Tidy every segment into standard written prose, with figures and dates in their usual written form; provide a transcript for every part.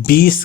20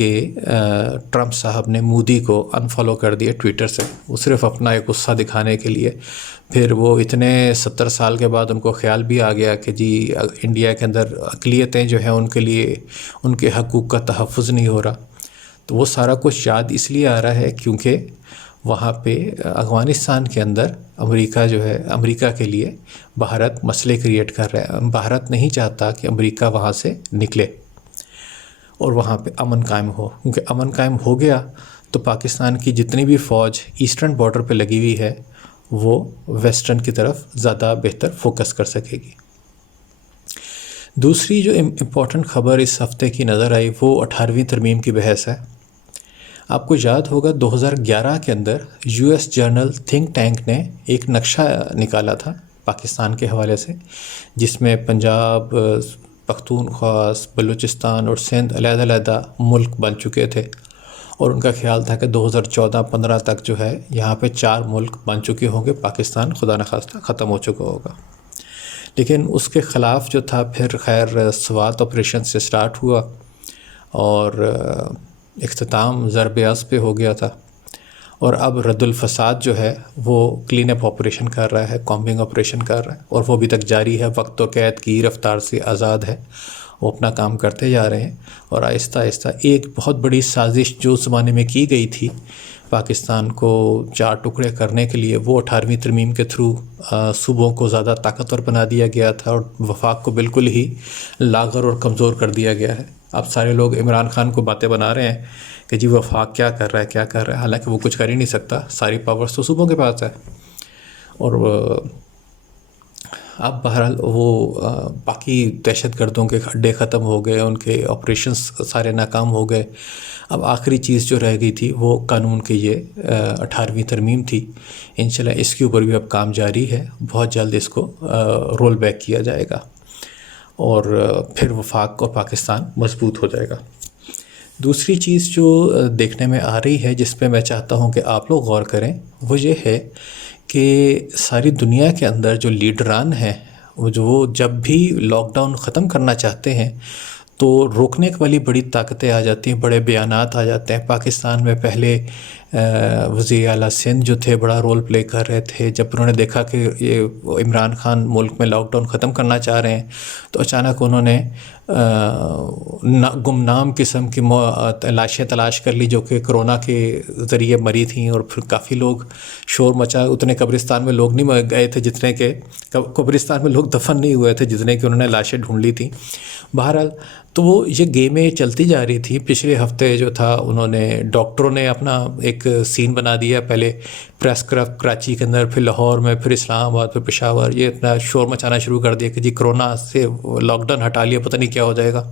کہ ٹرمپ صاحب نے مودی کو انفالو کر دیا ٹویٹر سے، وہ صرف اپنا ایک غصہ دکھانے کے لیے۔ پھر وہ اتنے 70 سال کے بعد ان کو خیال بھی آ گیا کہ جی انڈیا کے اندر اقلیتیں جو ہیں ان کے لیے ان کے حقوق کا تحفظ نہیں ہو رہا۔ تو وہ سارا کچھ یاد اس لیے آ رہا ہے کیونکہ وہاں پہ افغانستان کے اندر امریکہ جو ہے، امریکہ کے لیے بھارت مسئلے کریٹ کر رہا ہے۔ بھارت نہیں چاہتا کہ امریکہ وہاں سے نکلے اور وہاں پہ امن قائم ہو، کیونکہ امن قائم ہو گیا تو پاکستان کی جتنی بھی فوج ایسٹرن بارڈر پہ لگی ہوئی ہے وہ ویسٹرن کی طرف زیادہ بہتر فوکس کر سکے گی۔ دوسری جو امپورٹنٹ خبر اس ہفتے کی نظر آئی وہ 18ویں ترمیم کی بحث ہے۔ آپ کو یاد ہوگا 2011 کے اندر U S journal think tank نے ایک نقشہ نکالا تھا پاکستان کے حوالے سے، جس میں پنجاب، پختونخوا، بلوچستان اور سندھ علیحدہ علیحدہ ملک بن چکے تھے، اور ان کا خیال تھا کہ 2014-15 تک جو ہے یہاں پہ 4 ملک بن چکے ہوں گے، پاکستان خدا نخواستہ ختم ہو چکا ہوگا۔ لیکن اس کے خلاف جو تھا پھر خیر سوات آپریشن سے سٹارٹ ہوا اور اختتام ضرب عضب پہ ہو گیا تھا، اور اب رد الفساد جو ہے وہ کلین اپ آپریشن کر رہا ہے، کامبنگ آپریشن کر رہا ہے، اور وہ ابھی تک جاری ہے، وقت و قید کی رفتار سے آزاد ہے، وہ اپنا کام کرتے جا رہے ہیں۔ اور آہستہ آہستہ ایک بہت بڑی سازش جو اس زمانے میں کی گئی تھی پاکستان کو 4 ٹکڑے کرنے کے لیے، وہ 18ویں ترمیم کے تھرو صوبوں کو زیادہ طاقتور بنا دیا گیا تھا اور وفاق کو بالکل ہی لاغر اور کمزور کر دیا گیا ہے۔ اب سارے لوگ عمران خان کو باتیں بنا رہے ہیں کہ جی وفاق کیا کر رہا ہے کیا کر رہا ہے، حالانکہ وہ کچھ کر ہی نہیں سکتا، ساری پاورز تو صوبوں کے پاس ہے۔ اور اب بہرحال وہ باقی دہشت گردوں کے اڈے ختم ہو گئے، ان کے آپریشنز سارے ناکام ہو گئے۔ اب آخری چیز جو رہ گئی تھی وہ قانون کی یہ 18ویں ترمیم تھی۔ انشاءاللہ اس کے اوپر بھی اب کام جاری ہے، بہت جلد اس کو رول بیک کیا جائے گا اور پھر وفاق اور پاکستان مضبوط ہو جائے گا۔ دوسری چیز جو دیکھنے میں آ رہی ہے، جس پہ میں چاہتا ہوں کہ آپ لوگ غور کریں، وہ یہ ہے کہ ساری دنیا کے اندر جو لیڈران ہیں وہ جب بھی لاک ڈاؤن ختم کرنا چاہتے ہیں تو روکنے والی بڑی طاقتیں آ جاتی ہیں، بڑے بیانات آ جاتے ہیں۔ پاکستان میں پہلے وزیر اعلیٰ سندھ جو تھے بڑا رول پلے کر رہے تھے، جب انہوں نے دیکھا کہ یہ عمران خان ملک میں لاک ڈاؤن ختم کرنا چاہ رہے ہیں تو اچانک انہوں نے گمنام قسم کی لاشیں تلاش کر لی جو کہ کرونا کے ذریعے مری تھیں، اور پھر کافی لوگ شور مچا، اتنے قبرستان میں لوگ نہیں گئے تھے جتنے کہ قبرستان میں لوگ دفن نہیں ہوئے تھے جتنے کہ انہوں نے لاشیں ڈھونڈ لی تھیں۔ بہرحال تو وہ یہ گیمیں چلتی جا رہی تھی۔ پچھلے ہفتے جو تھا انہوں نے ڈاکٹروں نے اپنا ایک سین بنا دیا، پہلے پریس کراچی کے اندر، پھر لاہور میں، پھر اسلام آباد، پھر پشاور، یہ اتنا شور مچانا شروع کر دیا کہ جی کرونا سے لاک ڈاؤن ہٹا لیا، پتہ نہیں کیا ہو جائے گا۔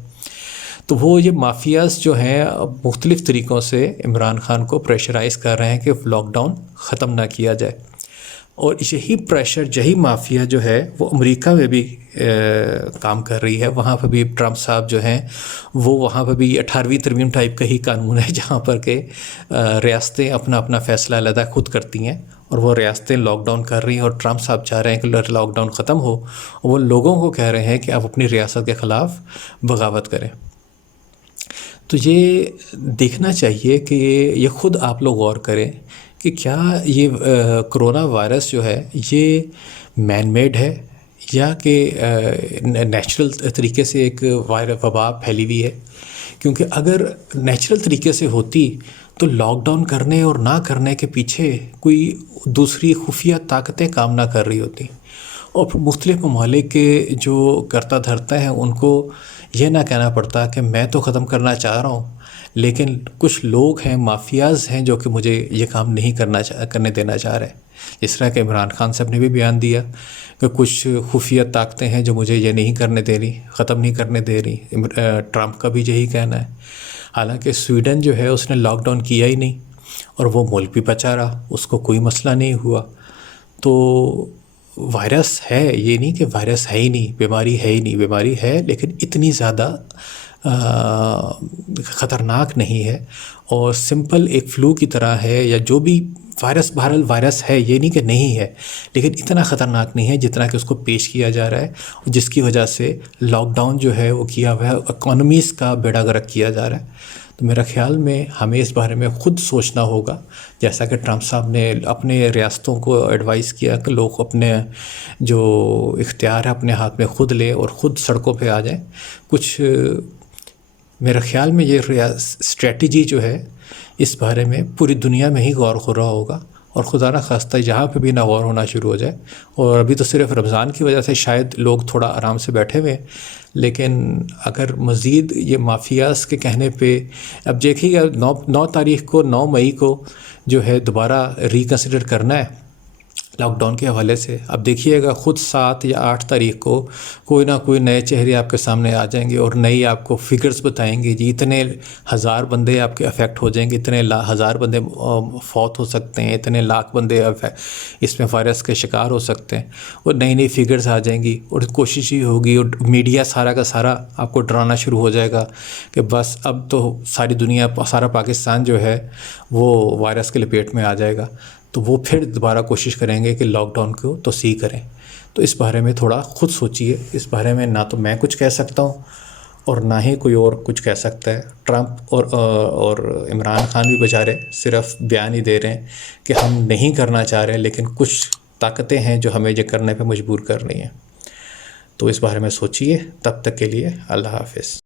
تو وہ یہ مافیاز جو ہیں مختلف طریقوں سے عمران خان کو پریشرائز کر رہے ہیں کہ لاک ڈاؤن ختم نہ کیا جائے، اور یہی پریشر، یہی مافیا جو ہے وہ امریکہ میں بھی کام کر رہی ہے۔ وہاں پہ بھی ٹرمپ صاحب جو ہیں وہ وہاں پہ بھی 18ویں ترمیم ٹائپ کا ہی قانون ہے، جہاں پر کہ ریاستیں اپنا اپنا فیصلہ علیحدہ خود کرتی ہیں، اور وہ ریاستیں لاک ڈاؤن کر رہی ہیں، اور ٹرمپ صاحب چاہ رہے ہیں کہ لاک ڈاؤن ختم ہو، وہ لوگوں کو کہہ رہے ہیں کہ آپ اپنی ریاست کے خلاف بغاوت کریں۔ تو یہ دیکھنا چاہیے کہ یہ خود آپ لوگ غور کریں کہ کیا یہ کرونا وائرس جو ہے یہ مین میڈ ہے یا کہ نیچرل طریقے سے ایک وبا پھیلی ہوئی ہے؟ کیونکہ اگر نیچرل طریقے سے ہوتی تو لاک ڈاؤن کرنے اور نہ کرنے کے پیچھے کوئی دوسری خفیہ طاقتیں کام نہ کر رہی ہوتی، اور مختلف ممالک کے جو کرتا دھرتا ہیں ان کو یہ نہ کہنا پڑتا کہ میں تو ختم کرنا چاہ رہا ہوں لیکن کچھ لوگ ہیں، مافیاز ہیں، جو کہ مجھے یہ کام نہیں کرنے دینا چاہ رہے۔ اس طرح کہ عمران خان صاحب نے بھی بیان دیا کہ کچھ خفیہ طاقتیں ہیں جو مجھے یہ نہیں کرنے دے رہی، ختم نہیں کرنے دے رہی۔ ٹرمپ کا بھی یہی کہنا ہے، حالانکہ سویڈن جو ہے اس نے لاک ڈاؤن کیا ہی نہیں اور وہ ملک بھی بچا رہا، اس کو کوئی مسئلہ نہیں ہوا۔ تو وائرس ہے، یہ نہیں کہ وائرس ہے ہی نہیں، بیماری ہے ہی نہیں، بیماری ہے لیکن اتنی زیادہ خطرناک نہیں ہے، اور سمپل ایک فلو کی طرح ہے، یا جو بھی وائرس، بہرحال وائرس ہے، یہ نہیں کہ نہیں ہے، لیکن اتنا خطرناک نہیں ہے جتنا کہ اس کو پیش کیا جا رہا ہے، جس کی وجہ سے لاک ڈاؤن جو ہے وہ کیا ہوا ہے، اکانومیز کا بیڑا غرق کیا جا رہا ہے۔ تو میرا خیال میں ہمیں اس بارے میں خود سوچنا ہوگا، جیسا کہ ٹرمپ صاحب نے اپنے ریاستوں کو ایڈوائز کیا کہ لوگ اپنے جو اختیار ہے اپنے ہاتھ میں خود لیں اور خود سڑکوں پہ آ جائیں۔ کچھ میرا خیال میں یہ اسٹریٹجی جو ہے اس بارے میں پوری دنیا میں ہی غور ہو رہا ہوگا، اور خدا نہ خواستہ جہاں پہ بھی نہ غور ہونا شروع ہو جائے۔ اور ابھی تو صرف رمضان کی وجہ سے شاید لوگ تھوڑا آرام سے بیٹھے ہوئے ہیں، لیکن اگر مزید یہ مافیاز کے کہنے پہ اب دیکھیے گا 9 مئی کو جو ہے دوبارہ ریکنسیڈر کرنا ہے لاک ڈاؤن کے حوالے سے۔ اب دیکھیے گا خود 7 یا 8 تاریخ کو کوئی نہ کوئی نئے چہرے آپ کے سامنے آ جائیں گے اور نئی آپ کو فگرز بتائیں گے، جی اتنے ہزار بندے آپ کے افیکٹ ہو جائیں گے، اتنے ہزار بندے فوت ہو سکتے ہیں، اتنے لاکھ بندے اس میں وائرس کے شکار ہو سکتے ہیں، اور نئی نئی فگرز آ جائیں گی، اور کوشش ہی ہوگی اور میڈیا سارا کا سارا آپ کو ڈرانا شروع ہو جائے گا کہ بس اب تو ساری دنیا، سارا پاکستان جو ہے وہ وائرس کے لپیٹ میں آ جائے گا، تو وہ پھر دوبارہ کوشش کریں گے کہ لاک ڈاؤن کو توسیع کریں۔ تو اس بارے میں تھوڑا خود سوچئے، اس بارے میں نہ تو میں کچھ کہہ سکتا ہوں اور نہ ہی کوئی اور کچھ کہہ سکتا ہے۔ ٹرمپ اور عمران خان بھی بیچارے صرف بیان ہی دے رہے ہیں کہ ہم نہیں کرنا چاہ رہے، لیکن کچھ طاقتیں ہیں جو ہمیں یہ کرنے پہ مجبور کر رہی ہیں۔ تو اس بارے میں سوچئے، تب تک کے لیے اللہ حافظ۔